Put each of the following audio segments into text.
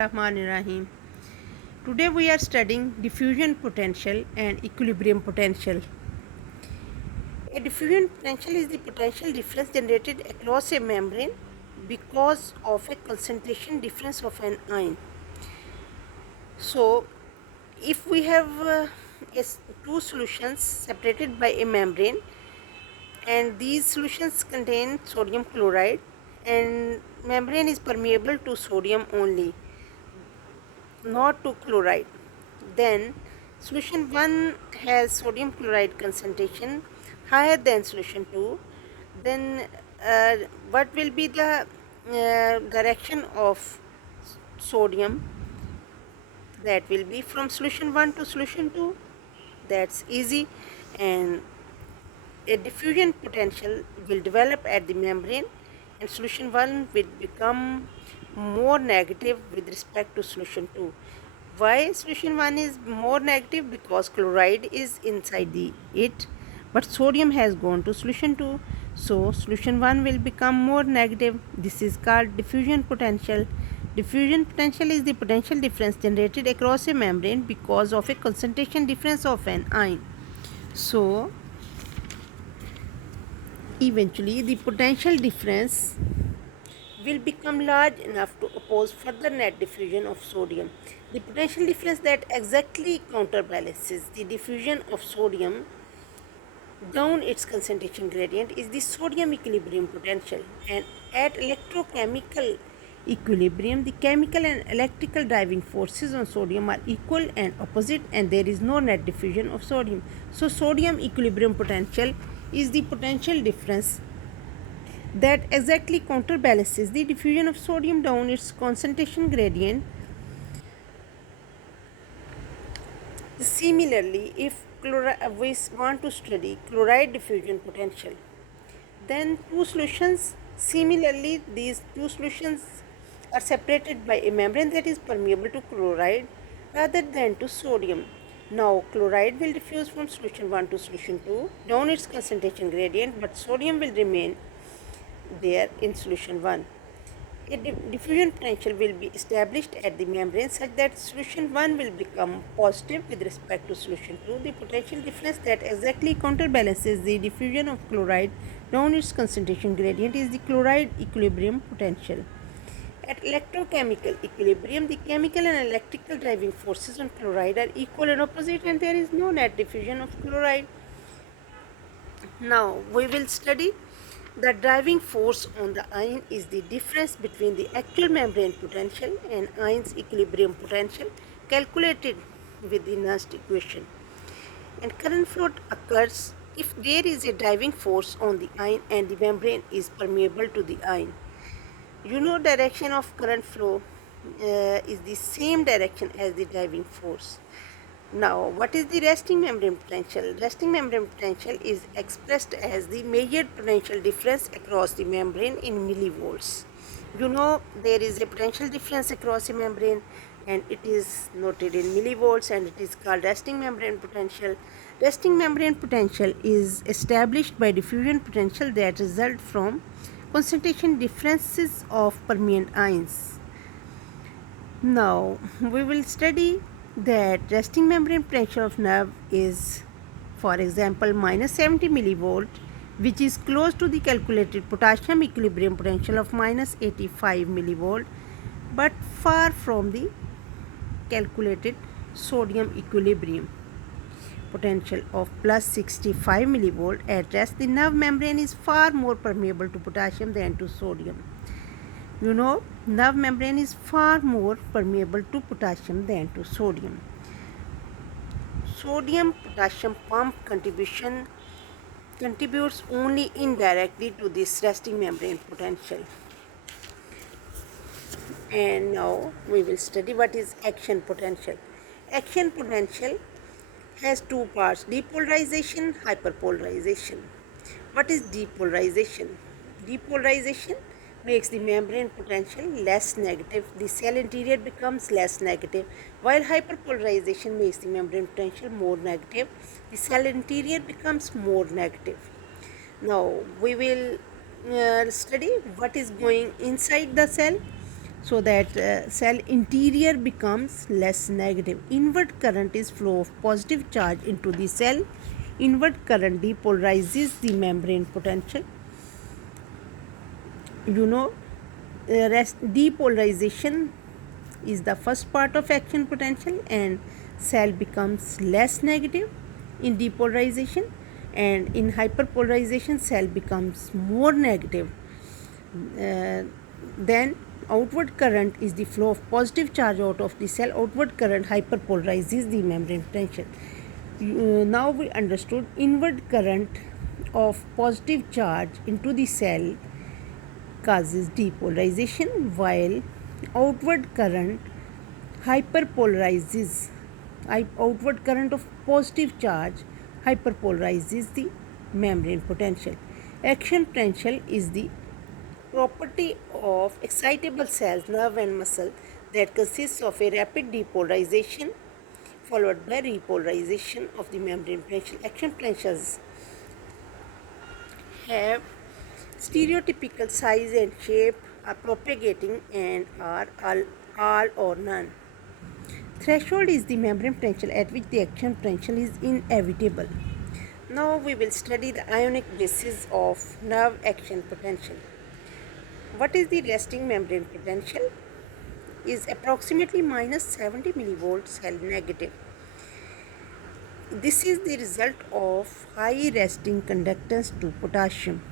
Rahim. Today we are studying diffusion potential and equilibrium potential. A diffusion potential is the potential difference generated across a membrane because of a concentration difference of an ion. So, if we have two solutions separated by a membrane and these solutions contain sodium chloride and membrane is permeable to sodium only, not to chloride, then solution 1 has sodium chloride concentration higher than solution 2, then what will be the direction of sodium? That will be from solution 1 to solution 2. That's easy. And a diffusion potential will develop at the membrane and solution 1 will become more negative with respect to solution 2. Why solution 1 is more negative? Because chloride is inside it, but sodium has gone to solution 2. So solution 1 will become more negative. This is called diffusion potential. Diffusion potential is the potential difference generated across a membrane because of a concentration difference of an ion. So eventually the potential difference will become large enough to oppose further net diffusion of sodium. The potential difference that exactly counterbalances the diffusion of sodium down its concentration gradient is the sodium equilibrium potential, and at electrochemical equilibrium the chemical and electrical driving forces on sodium are equal and opposite, and there is no net diffusion of sodium. So sodium equilibrium potential is the potential difference that exactly counterbalances the diffusion of sodium down its concentration gradient. Similarly, if we want to study chloride diffusion potential, then these two solutions are separated by a membrane that is permeable to chloride rather than to sodium. Now, chloride will diffuse from solution 1 to solution 2 down its concentration gradient, but sodium will remain there in solution 1. A diffusion potential will be established at the membrane such that solution 1 will become positive with respect to solution 2. The potential difference that exactly counterbalances the diffusion of chloride down its concentration gradient is the chloride equilibrium potential. At electrochemical equilibrium, the chemical and electrical driving forces on chloride are equal and opposite, and there is no net diffusion of chloride. Now we will study the driving force on the ion is the difference between the actual membrane potential and ion's equilibrium potential calculated with the Nernst equation. And current flow occurs if there is a driving force on the ion and the membrane is permeable to the ion. You know, direction of current flow is the same direction as the driving force. Now, what is the resting membrane potential? Resting membrane potential is expressed as the measured potential difference across the membrane in millivolts. You know, there is a potential difference across a membrane and it is noted in millivolts and it is called resting membrane potential. Resting membrane potential is established by diffusion potential that result from concentration differences of permeant ions. Now, we will study that resting membrane potential of nerve is, for example, minus 70 millivolt, which is close to the calculated potassium equilibrium potential of minus 85 millivolt, but far from the calculated sodium equilibrium potential of plus 65 millivolt. At rest, the nerve membrane is far more permeable to potassium than to sodium. You know, nerve membrane is far more permeable to potassium than to sodium. Sodium potassium pump contributes only indirectly to this resting membrane potential. And now we will study what is action potential. Action potential has two parts: depolarization, hyperpolarization. What is depolarization? Depolarization makes the membrane potential less negative. The cell interior becomes less negative, while hyperpolarization makes the membrane potential more negative. The cell interior becomes more negative. Now we will study what is going inside the cell. so that cell interior becomes less negative. Inward current is flow of positive charge into the cell. Inward current depolarizes the membrane potential. You know, depolarization is the first part of action potential, and cell becomes less negative in depolarization, and in hyperpolarization cell becomes more negative. Then outward current is the flow of positive charge out of the cell. Outward current hyperpolarizes the membrane potential. Now we understood inward current of positive charge into the cell causes depolarization, while outward current hyperpolarizes. Outward current of positive charge hyperpolarizes the membrane potential. Action potential is the property of excitable cells, nerve and muscle that consists of a rapid depolarization followed by repolarization of the membrane potential. Action potentials have stereotypical size and shape, are propagating, and are all or none. Threshold is the membrane potential at which the action potential is inevitable. Now we will study the ionic basis of nerve action potential. What is the resting membrane potential? Is approximately minus 70 millivolts Cl negative. This is the result of high resting conductance to potassium,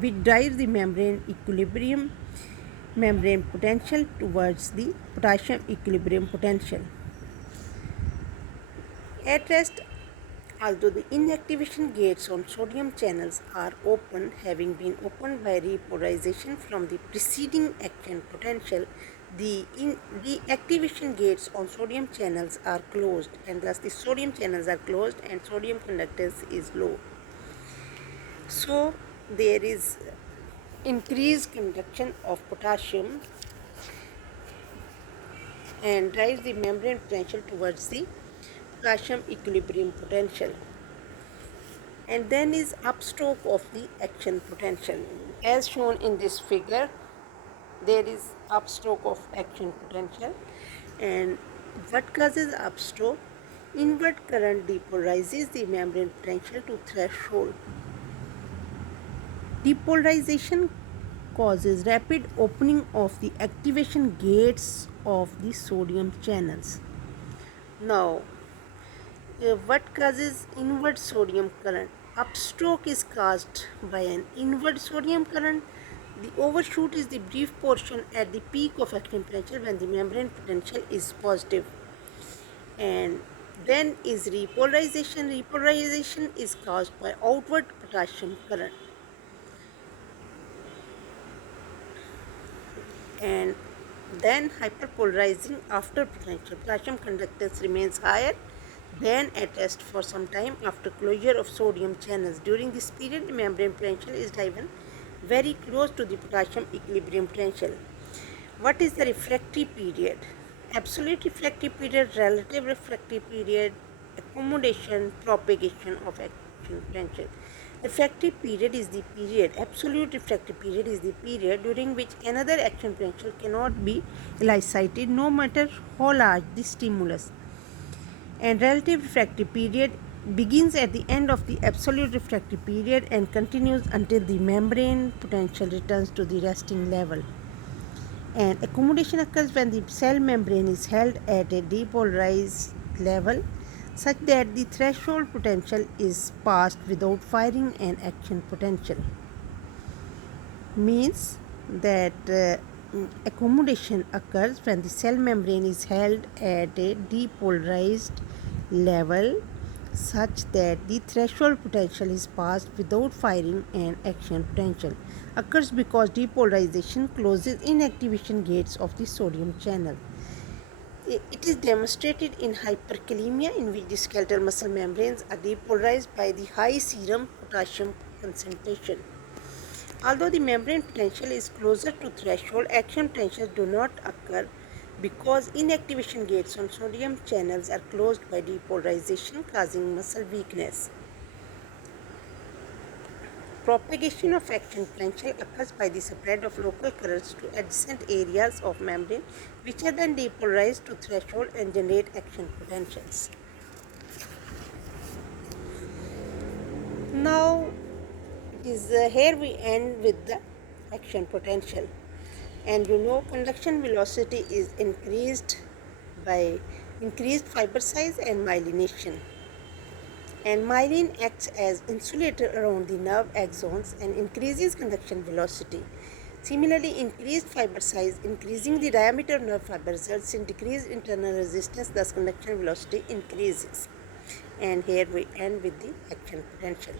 which drives the membrane potential towards the potassium equilibrium potential. At rest, although the inactivation gates on sodium channels are open, having been opened by repolarization from the preceding action potential, the deactivation gates on sodium channels are closed, and thus the sodium channels are closed and sodium conductance is low. So there is increased conduction of potassium and drives the membrane potential towards the potassium equilibrium potential. And then is upstroke of the action potential. As shown in this figure, there is upstroke of action potential. And what causes upstroke? Inward current depolarizes the membrane potential to threshold. Depolarization causes rapid opening of the activation gates of the sodium channels. Now, what causes inward sodium current? Upstroke is caused by an inward sodium current. The overshoot is the brief portion at the peak of action potential when the membrane potential is positive. And then is repolarization. Repolarization is caused by outward potassium current. And then hyperpolarizing after potential. Potassium conductance remains higher than at rest for some time after closure of sodium channels. During this period, the membrane potential is driven very close to the potassium equilibrium potential. What is the refractory period? Absolute refractory period, relative refractory period, accommodation, propagation of action potential. Refractory period is the period, absolute refractory period is the period during which another action potential cannot be elicited no matter how large the stimulus. And relative refractory period begins at the end of the absolute refractory period and continues until the membrane potential returns to the resting level. And accommodation occurs when the cell membrane is held at a depolarized level such that the threshold potential is passed without firing an action potential. Means that accommodation occurs when the cell membrane is held at a depolarized level such that the threshold potential is passed without firing an action potential. Occurs because depolarization closes inactivation gates of the sodium channel. It is demonstrated in hyperkalemia, in which the skeletal muscle membranes are depolarized by the high serum potassium concentration. Although the membrane potential is closer to threshold, action potentials do not occur because inactivation gates on sodium channels are closed by depolarization, causing muscle weakness. Propagation of action potential occurs by the spread of local currents to adjacent areas of membrane, which are then depolarized to threshold and generate action potentials. Now, here we end with the action potential, and conduction velocity is increased by increased fiber size and myelination, and myelin acts as insulator around the nerve axons and increases conduction velocity. Similarly, increased fiber size increasing the diameter of nerve fiber results in decreased internal resistance, thus conduction velocity increases. And here we end with the action potential.